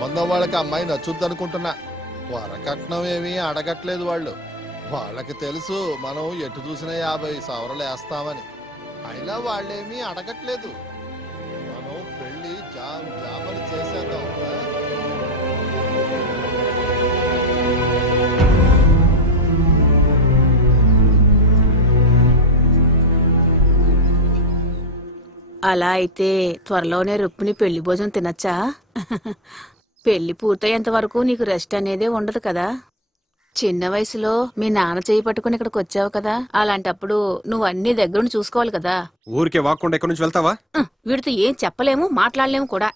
సంబంధం వాళ్ళకి అమ్మాయి నచ్చుద్ది అనుకుంటున్నా. వరకట్నం ఏమీ అడగట్లేదు వాళ్ళు. వాళ్ళకి తెలుసు మనం ఎటు చూసినా 50 సవరలు వేస్తామని. అయినా వాళ్ళేమీ అడగట్లేదు. మనం పెళ్లి జామని చేసేద్దాం. అలా అయితే త్వరలోనే రుక్మిణి పెళ్లి భోజనం తినచ్చా? పెళ్లి పూర్తయ్యేంత వరకు నీకు రెస్ట్ అనేదే ఉండదు కదా. చిన్న వయసులో మీ నాన్న చేయి పట్టుకుని ఇక్కడికి వచ్చావు కదా, అలాంటప్పుడు నువ్వు అన్ని దగ్గరుండి చూసుకోవాలి కదా. ఊరికే వాక్కుండా ఎక్కడి నుంచి వెళ్తావా? వీడితో ఏం చెప్పలేము, మాట్లాడలేము కూడా.